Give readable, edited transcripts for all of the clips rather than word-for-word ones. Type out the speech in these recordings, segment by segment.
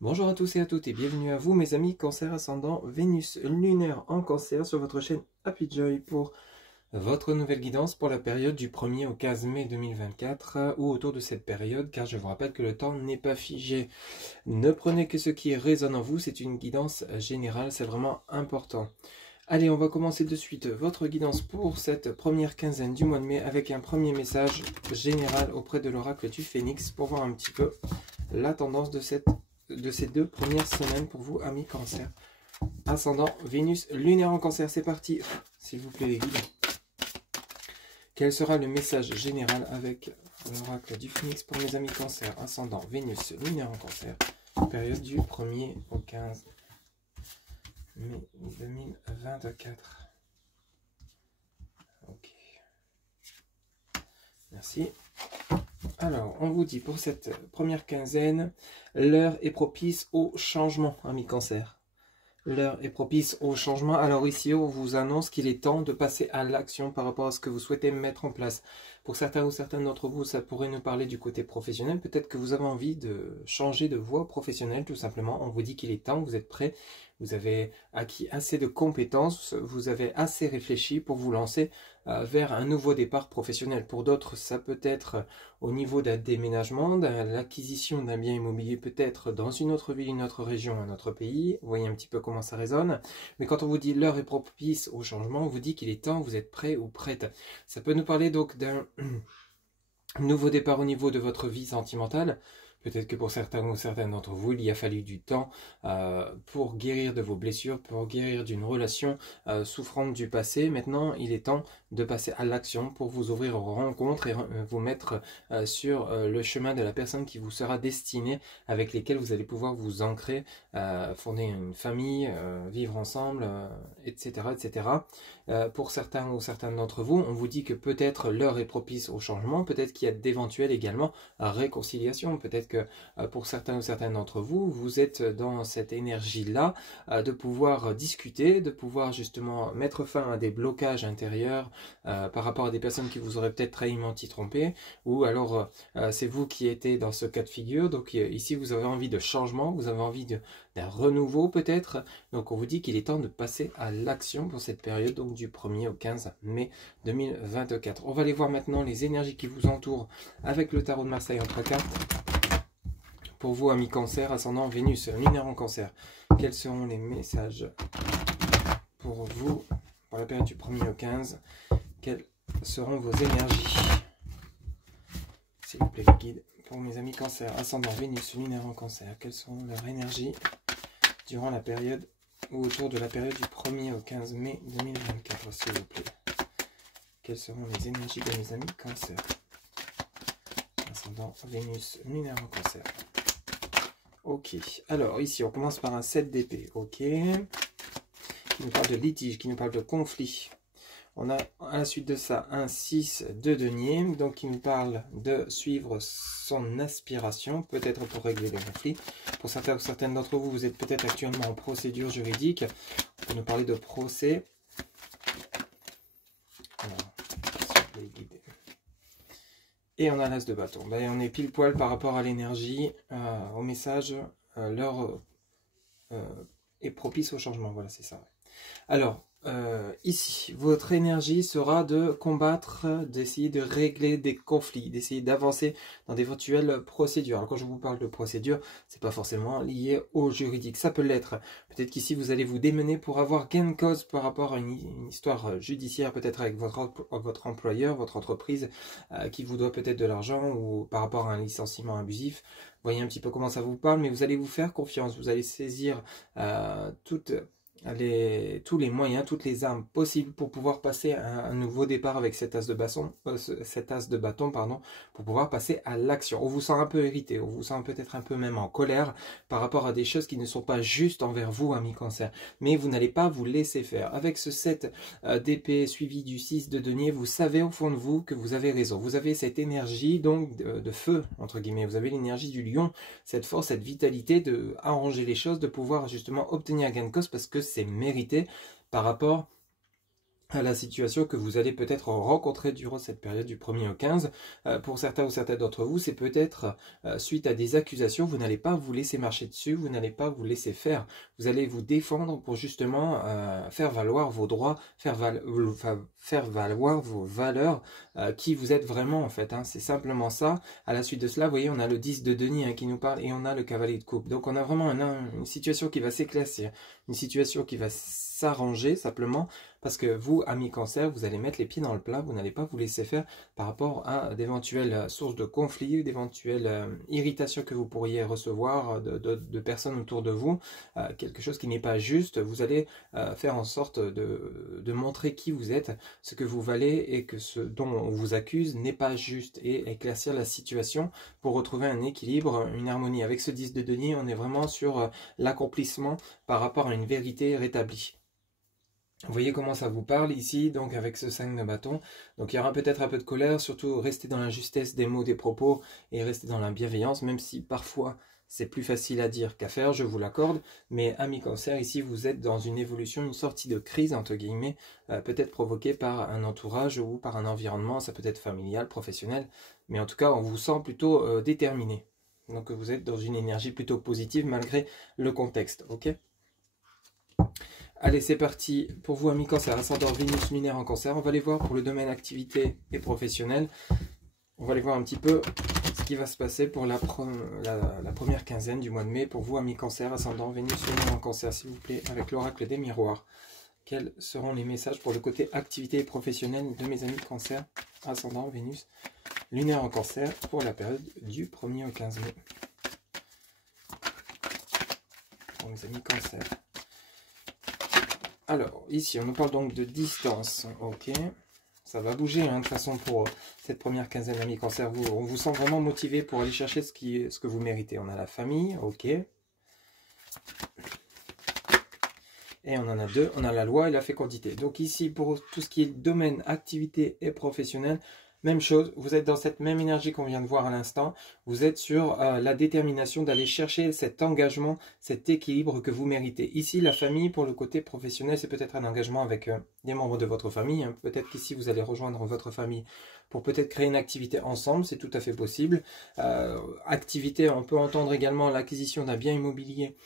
Bonjour à tous et à toutes et bienvenue à vous mes amis Cancer ascendant Vénus lunaire en Cancer sur votre chaîne Happy Joy pour votre nouvelle guidance pour la période du 1er au 15 mai 2024 ou autour de cette période car je vous rappelle que le temps n'est pas figé. Ne prenez que ce qui résonne en vous, c'est une guidance générale, c'est vraiment important. Allez, on va commencer de suite votre guidance pour cette première quinzaine du mois de mai avec un premier message général auprès de l'oracle du Phénix pour voir un petit peu la tendance de ces deux premières semaines pour vous, amis Cancer. Ascendant Vénus lunaire en Cancer, c'est parti. S'il vous plaît les guides. Quel sera le message général avec l'oracle du Phénix pour mes amis Cancer? Ascendant Vénus lunaire en Cancer, période du 1er au 15 mai 2024. Ok. Merci. Alors, on vous dit pour cette première quinzaine, l'heure est propice au changement, amis Cancer. L'heure est propice au changement. Alors ici, on vous annonce qu'il est temps de passer à l'action par rapport à ce que vous souhaitez mettre en place. Pour certains ou certaines d'entre vous, ça pourrait nous parler du côté professionnel. Peut-être que vous avez envie de changer de voie professionnelle, tout simplement. On vous dit qu'il est temps, vous êtes prêt. Vous avez acquis assez de compétences, vous avez assez réfléchi pour vous lancer vers un nouveau départ professionnel. Pour d'autres, ça peut être au niveau d'un déménagement, de l'acquisition d'un bien immobilier peut-être dans une autre ville, une autre région, un autre pays. Vous voyez un petit peu comment ça résonne. Mais quand on vous dit l'heure est propice au changement, on vous dit qu'il est temps, vous êtes prêt ou prête. Ça peut nous parler donc d'un nouveau départ au niveau de votre vie sentimentale. Peut-être que pour certains ou certaines d'entre vous, il y a fallu du temps pour guérir de vos blessures, pour guérir d'une relation souffrante du passé. Maintenant, il est temps de passer à l'action pour vous ouvrir aux rencontres et vous mettre sur le chemin de la personne qui vous sera destinée, avec lesquelles vous allez pouvoir vous ancrer, fonder une famille, vivre ensemble, etc. etc. Pour certains ou certaines d'entre vous, on vous dit que peut-être l'heure est propice au changement, peut-être qu'il y a d'éventuelles également réconciliations, peut-être que pour certains ou certaines d'entre vous, vous êtes dans cette énergie-là de pouvoir discuter, de pouvoir justement mettre fin à des blocages intérieurs par rapport à des personnes qui vous auraient peut-être trahi, menti, trompé, ou alors c'est vous qui étiez dans ce cas de figure, donc ici vous avez envie de changement, vous avez envie d'un renouveau peut-être, donc on vous dit qu'il est temps de passer à l'action pour cette période, donc du 1er au 15 mai 2024. On va aller voir maintenant les énergies qui vous entourent avec le tarot de Marseille en 3 cartes. Pour vous, amis Cancer, ascendant Vénus, lunaire en Cancer, quels seront les messages pour vous pour la période du 1er au 15? Quelles seront vos énergies? S'il vous plaît, les guides. Pour mes amis Cancer, ascendant Vénus, lunaire en Cancer, quelles seront leurs énergies durant la période ou autour de la période du 1er au 15 mai 2024, s'il vous plaît? Quelles seront les énergies de mes amis Cancer? Ascendant Vénus, lunaire en Cancer. Ok, alors ici on commence par un 7 d'épée, ok, qui nous parle de litige, qui nous parle de conflit. On a à la suite de ça un 6 de denier, donc qui nous parle de suivre son aspiration, peut-être pour régler les conflits. Pour certains ou certaines d'entre vous, vous êtes peut-être actuellement en procédure juridique, on peut nous parler de procès. Alors, et on a l'as de bâton. Ben, on est pile poil par rapport à l'énergie, au message, l'heure est propice au changement. Voilà, c'est ça. Alors, ici, votre énergie sera de combattre, d'essayer de régler des conflits, d'essayer d'avancer dans d'éventuelles procédures. Alors, quand je vous parle de procédure, c'est pas forcément lié au juridique. Ça peut l'être. Peut-être qu'ici, vous allez vous démener pour avoir gain de cause par rapport à une histoire judiciaire, peut-être avec votre employeur, votre entreprise, qui vous doit peut-être de l'argent ou par rapport à un licenciement abusif. Voyez un petit peu comment ça vous parle, mais vous allez vous faire confiance. Vous allez saisir tous les moyens, toutes les armes possibles pour pouvoir passer à un nouveau départ avec cet as de bâton, pardon, pour pouvoir passer à l'action. On vous sent un peu irrité, on vous sent peut-être un peu même en colère par rapport à des choses qui ne sont pas justes envers vous, amis Cancer, mais vous n'allez pas vous laisser faire. Avec ce 7 d'épée suivi du 6 de denier, vous savez au fond de vous que vous avez raison. Vous avez cette énergie donc de feu, entre guillemets, vous avez l'énergie du lion, cette force, cette vitalité de arranger les choses, de pouvoir justement obtenir gain de cause parce que c'est mérité par rapport à la situation que vous allez peut-être rencontrer durant cette période du 1er au 15. Pour certains ou certaines d'entre vous, c'est peut-être suite à des accusations, vous n'allez pas vous laisser marcher dessus, vous n'allez pas vous laisser faire. Vous allez vous défendre pour justement faire valoir vos droits, faire valoir vos valeurs, qui vous êtes vraiment en fait. Hein. C'est simplement ça. À la suite de cela, vous voyez, on a le 10 de denier hein, qui nous parle et on a le cavalier de coupe. Donc on a vraiment une situation qui va s'éclaircir, une situation qui va s'arranger simplement. Parce que vous, amis cancer, vous allez mettre les pieds dans le plat, vous n'allez pas vous laisser faire par rapport à d'éventuelles sources de conflits, d'éventuelles irritations que vous pourriez recevoir de personnes autour de vous, quelque chose qui n'est pas juste. Vous allez faire en sorte de montrer qui vous êtes, ce que vous valez et que ce dont on vous accuse n'est pas juste et éclaircir la situation pour retrouver un équilibre, une harmonie. Avec ce 10 de denier, on est vraiment sur l'accomplissement par rapport à une vérité rétablie. Vous voyez comment ça vous parle ici, donc avec ce 5 de bâton. Donc il y aura peut-être un peu de colère, surtout restez dans la justesse des mots, des propos, et restez dans la bienveillance, même si parfois c'est plus facile à dire qu'à faire, je vous l'accorde. Mais amis cancer, ici vous êtes dans une évolution, une sortie de crise, entre guillemets, peut-être provoquée par un entourage ou par un environnement, ça peut être familial, professionnel, mais en tout cas on vous sent plutôt déterminé. Donc vous êtes dans une énergie plutôt positive malgré le contexte, ok ? Allez, c'est parti pour vous, amis cancer, ascendant Vénus lunaire en cancer. On va aller voir pour le domaine activité et professionnel. On va aller voir un petit peu ce qui va se passer pour la première quinzaine du mois de mai. Pour vous, amis cancer, ascendant Vénus lunaire en cancer, s'il vous plaît, avec l'oracle des miroirs. Quels seront les messages pour le côté activité et professionnel de mes amis cancer, ascendant Vénus lunaire en cancer, pour la période du 1er au 15 mai. Pour mes amis cancer. Alors, ici, on nous parle donc de distance, ok. Ça va bouger, hein, de toute façon, pour cette première quinzaine d'amis cancer. On vous sent vraiment motivé pour aller chercher ce que vous méritez. On a la famille, ok. Et on en a deux, on a la loi et la fécondité. Donc ici, pour tout ce qui est domaine, activité et professionnel, même chose, vous êtes dans cette même énergie qu'on vient de voir à l'instant. Vous êtes sur la détermination d'aller chercher cet engagement, cet équilibre que vous méritez. Ici, la famille, pour le côté professionnel, c'est peut-être un engagement avec des membres de votre famille. Hein. Peut-être qu'ici, vous allez rejoindre votre famille pour peut-être créer une activité ensemble. C'est tout à fait possible. Activité, on peut entendre également l'acquisition d'un bien immobilier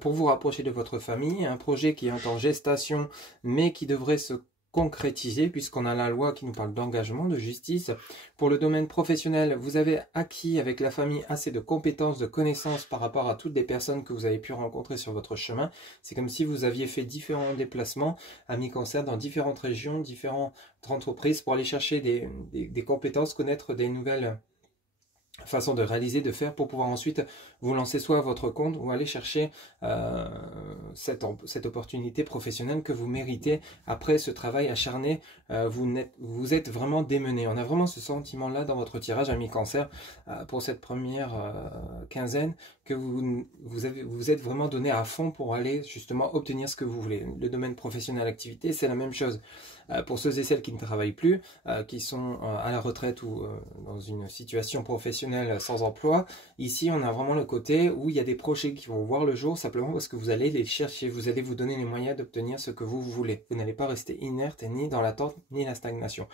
pour vous rapprocher de votre famille. Un projet qui est en gestation, mais qui devrait se concrétiser puisqu'on a la loi qui nous parle d'engagement, de justice. Pour le domaine professionnel, vous avez acquis avec la famille assez de compétences, de connaissances par rapport à toutes les personnes que vous avez pu rencontrer sur votre chemin. C'est comme si vous aviez fait différents déplacements, amis cancer, dans différentes régions, différentes entreprises pour aller chercher des compétences, connaître des nouvelles façon de réaliser, de faire pour pouvoir ensuite vous lancer soit à votre compte ou aller chercher cette opportunité professionnelle que vous méritez après ce travail acharné. Vous êtes vraiment démené. On a vraiment ce sentiment-là dans votre tirage, amis cancer, pour cette première quinzaine, que vous êtes vraiment donné à fond pour aller justement obtenir ce que vous voulez. Le domaine professionnel, activité, c'est la même chose. Pour ceux et celles qui ne travaillent plus, qui sont à la retraite ou dans une situation professionnelle sans emploi, ici on a vraiment le côté où il y a des projets qui vont voir le jour simplement parce que vous allez les chercher, vous allez vous donner les moyens d'obtenir ce que vous voulez. Vous n'allez pas rester inerte ni dans l'attente ni la stagnation.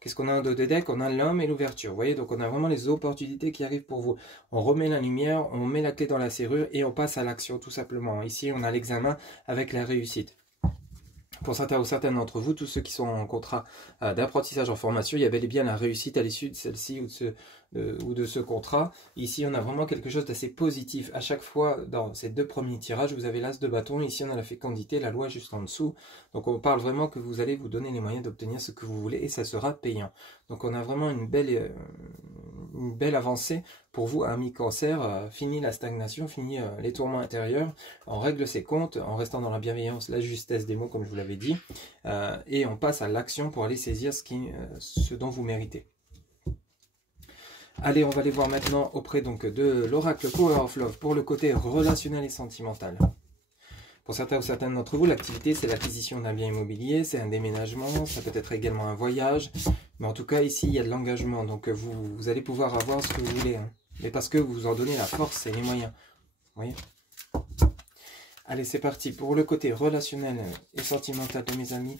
Qu'est-ce qu'on a en dos de deck? On a l'homme et l'ouverture. Vous voyez, donc on a vraiment les opportunités qui arrivent pour vous. On remet la lumière, on met la clé dans la serrure et on passe à l'action tout simplement. Ici on a l'examen avec la réussite. Pour certains ou certaines d'entre vous, tous ceux qui sont en contrat d'apprentissage en formation, il y a bel et bien la réussite à l'issue de celle-ci ou de ce contrat. Ici, on a vraiment quelque chose d'assez positif. À chaque fois, dans ces deux premiers tirages, vous avez l'as de bâton. Ici, on a la fécondité, la loi juste en dessous. Donc, on parle vraiment que vous allez vous donner les moyens d'obtenir ce que vous voulez et ça sera payant. Donc, on a vraiment une belle avancée pour vous, amis cancer. Fini la stagnation, fini les tourments intérieurs. On règle ses comptes en restant dans la bienveillance, la justesse des mots, comme je vous l'avais dit. Et on passe à l'action pour aller saisir ce dont vous méritez. Allez, on va aller voir maintenant auprès donc de l'oracle Power of Love pour le côté relationnel et sentimental. Pour certains ou certaines d'entre vous, l'activité, c'est l'acquisition d'un bien immobilier, c'est un déménagement, ça peut être également un voyage. Mais en tout cas, ici, il y a de l'engagement. Donc, vous allez pouvoir avoir ce que vous voulez. Hein. Mais parce que vous vous en donnez la force et les moyens. Vous voyez ? Allez, c'est parti. Pour le côté relationnel et sentimental de mes amis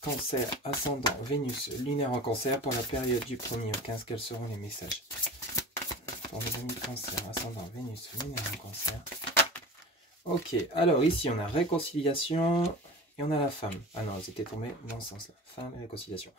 Cancer, ascendant, Vénus, lunaire en Cancer, pour la période du 1er au 15, quels seront les messages? Pour mes amis Cancer, ascendant, Vénus, lunaire en Cancer. Ok, alors ici on a réconciliation et on a la femme. Ah non, c'était tombé dans ce sens-là. Femme et réconciliation.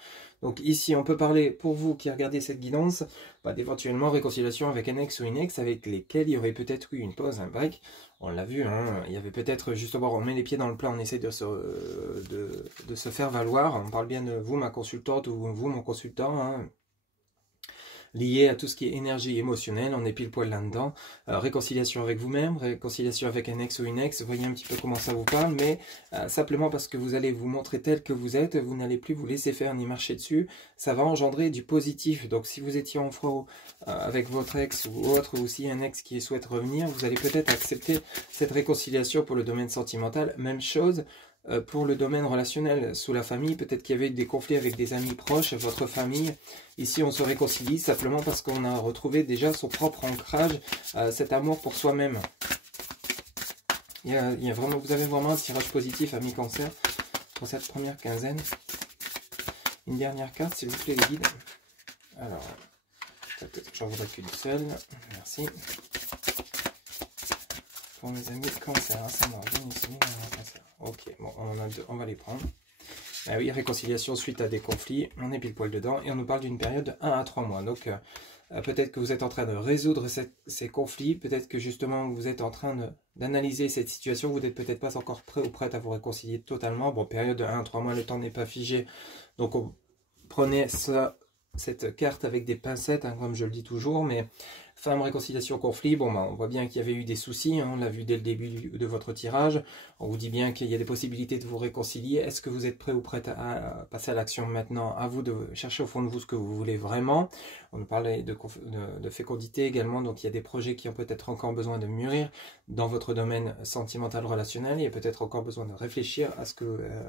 Donc ici on peut parler, pour vous qui regardez cette guidance, d'éventuellement réconciliation avec un ex ou une ex avec lesquels il y aurait peut-être eu une pause, un break. On l'a vu, hein, il y avait peut-être justement, on met les pieds dans le plat, on essaie de se faire valoir. On parle bien de vous ma consultante ou vous mon consultant, hein, lié à tout ce qui est énergie émotionnelle, on est pile poil là-dedans. Réconciliation avec vous-même, réconciliation avec un ex ou une ex, voyez un petit peu comment ça vous parle, mais simplement parce que vous allez vous montrer tel que vous êtes, vous n'allez plus vous laisser faire ni marcher dessus, ça va engendrer du positif. Donc si vous étiez en froid avec votre ex ou autre, ou aussi un ex qui souhaite revenir, vous allez peut-être accepter cette réconciliation pour le domaine sentimental. Même chose pour le domaine relationnel, sous la famille, peut-être qu'il y avait des conflits avec des amis proches, votre famille. Ici, on se réconcilie simplement parce qu'on a retrouvé déjà son propre ancrage, cet amour pour soi-même. Il y a vraiment, vous avez vraiment un tirage positif, amis Cancer, pour cette première quinzaine. Une dernière carte, s'il vous plaît, les guides. Alors, j'en voudrais qu'une seule. Merci. Pour mes amis Cancer, ascendant, Vénus, lunaire, Cancer. Ok, bon, on en a deux, on va les prendre. Ah oui, réconciliation suite à des conflits, on est pile poil dedans, et on nous parle d'une période de 1 à 3 mois. Donc, peut-être que vous êtes en train de résoudre ces conflits, peut-être que justement vous êtes en train d'analyser cette situation, vous n'êtes peut-être pas encore prêt ou prête à vous réconcilier totalement. Bon, période de 1 à 3 mois, le temps n'est pas figé, donc prenez cette carte avec des pincettes, hein, comme je le dis toujours, mais femme, réconciliation, conflit, bon, on voit bien qu'il y avait eu des soucis, hein, on l'a vu dès le début de votre tirage, on vous dit bien qu'il y a des possibilités de vous réconcilier. Est-ce que vous êtes prêt ou prête à passer à l'action maintenant? À vous de chercher au fond de vous ce que vous voulez vraiment. On nous parlait de fécondité également, donc il y a des projets qui ont peut-être encore besoin de mûrir dans votre domaine sentimental relationnel. Il y a peut-être encore besoin de réfléchir à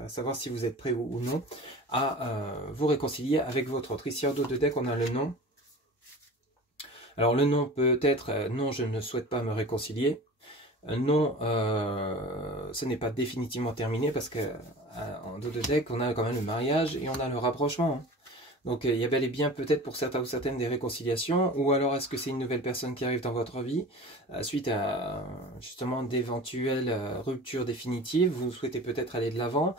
savoir si vous êtes prêt ou non à vous réconcilier avec votre autre. Ici en dos de deck, on a le non. Alors le non peut être non, je ne souhaite pas me réconcilier. Non, ce n'est pas définitivement terminé parce que en dos de deck, on a quand même le mariage et on a le rapprochement. Hein. Donc il y a bel et bien peut-être pour certains ou certaines des réconciliations, ou alors est-ce que c'est une nouvelle personne qui arrive dans votre vie suite à justement d'éventuelles ruptures définitives, vous souhaitez peut-être aller de l'avant,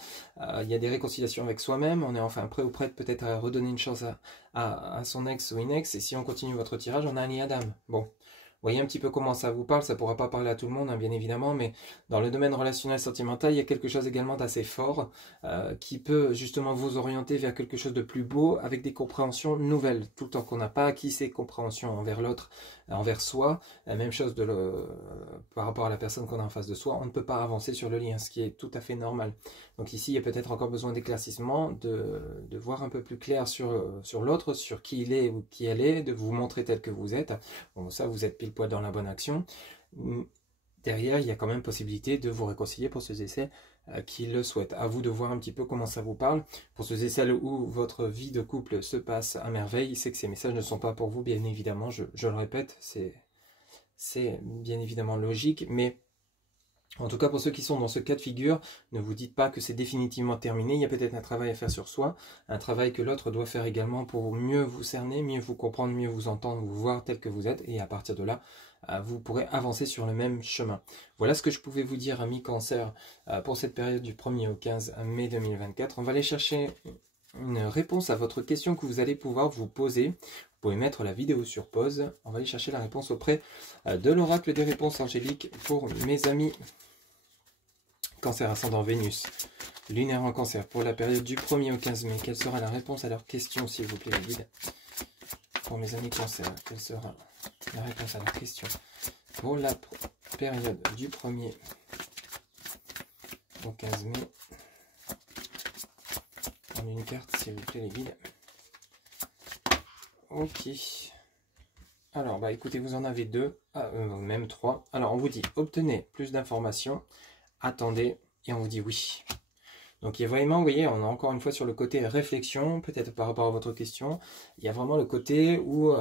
il y a des réconciliations avec soi-même, on est enfin prêt ou prête peut-être à redonner une chance à son ex ou une ex, et si on continue votre tirage, on a un Adam. Bon. Voyez un petit peu comment ça vous parle, ça ne pourra pas parler à tout le monde, hein, bien évidemment, mais dans le domaine relationnel sentimental, il y a quelque chose également d'assez fort qui peut justement vous orienter vers quelque chose de plus beau avec des compréhensions nouvelles, tout le temps qu'on n'a pas acquis ces compréhensions envers l'autre, envers soi. La même chose par rapport à la personne qu'on a en face de soi, on ne peut pas avancer sur le lien, ce qui est tout à fait normal. Donc ici, il y a peut-être encore besoin d'éclaircissement, de voir un peu plus clair sur l'autre, sur qui il est ou qui elle est, de vous montrer tel que vous êtes. Bon, ça, vous êtes pile poil dans la bonne action. Derrière, il y a quand même possibilité de vous réconcilier pour ceux et celles qui le souhaitent. À vous de voir un petit peu comment ça vous parle. Pour ceux et celles où votre vie de couple se passe à merveille, c'est que ces messages ne sont pas pour vous, bien évidemment. Je le répète, c'est bien évidemment logique, mais en tout cas, pour ceux qui sont dans ce cas de figure, ne vous dites pas que c'est définitivement terminé. Il y a peut-être un travail à faire sur soi, un travail que l'autre doit faire également pour mieux vous cerner, mieux vous comprendre, mieux vous entendre, vous voir tel que vous êtes. Et à partir de là, vous pourrez avancer sur le même chemin. Voilà ce que je pouvais vous dire, amis Cancer, pour cette période du 1er au 15 mai 2024. On va aller chercher une réponse à votre question que vous allez pouvoir vous poser. Vous pouvez mettre la vidéo sur pause. On va aller chercher la réponse auprès de l'oracle des réponses angéliques pour mes amis Cancer ascendant Vénus, lunaire en Cancer, pour la période du 1er au 15 mai. Quelle sera la réponse à leurs questions, s'il vous plaît, les guides? Pour mes amis Cancer, quelle sera la réponse à leurs questions pour la période du 1er au 15 mai? Prenez une carte, s'il vous plaît, les guides. Ok. Alors, bah écoutez, vous en avez deux, même trois. Alors, on vous dit, obtenez plus d'informations, attendez, et on vous dit oui. Donc, il y a vraiment, vous voyez, on est encore une fois sur le côté réflexion, peut-être par rapport à votre question. Il y a vraiment le côté où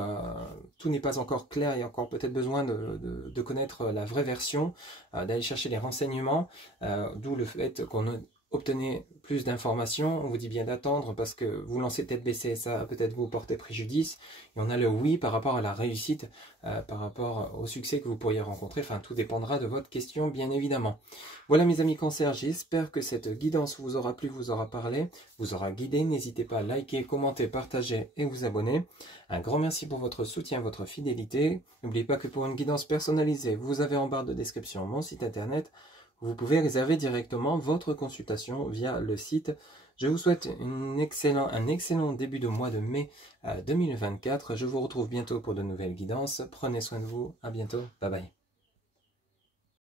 tout n'est pas encore clair, il y a encore peut-être besoin de connaître la vraie version, d'aller chercher les renseignements, d'où le fait qu'on obtenez plus d'informations. On vous dit bien d'attendre parce que vous lancez tête baissée, ça va peut-être vous porter préjudice. Et on a le oui par rapport à la réussite, par rapport au succès que vous pourriez rencontrer. Enfin, tout dépendra de votre question, bien évidemment. Voilà mes amis Cancer, j'espère que cette guidance vous aura plu, vous aura parlé, vous aura guidé. N'hésitez pas à liker, commenter, partager et vous abonner. Un grand merci pour votre soutien, votre fidélité. N'oubliez pas que pour une guidance personnalisée, vous avez en barre de description mon site internet. Vous pouvez réserver directement votre consultation via le site. Je vous souhaite un excellent début de mois de mai 2024. Je vous retrouve bientôt pour de nouvelles guidances. Prenez soin de vous. À bientôt. Bye bye.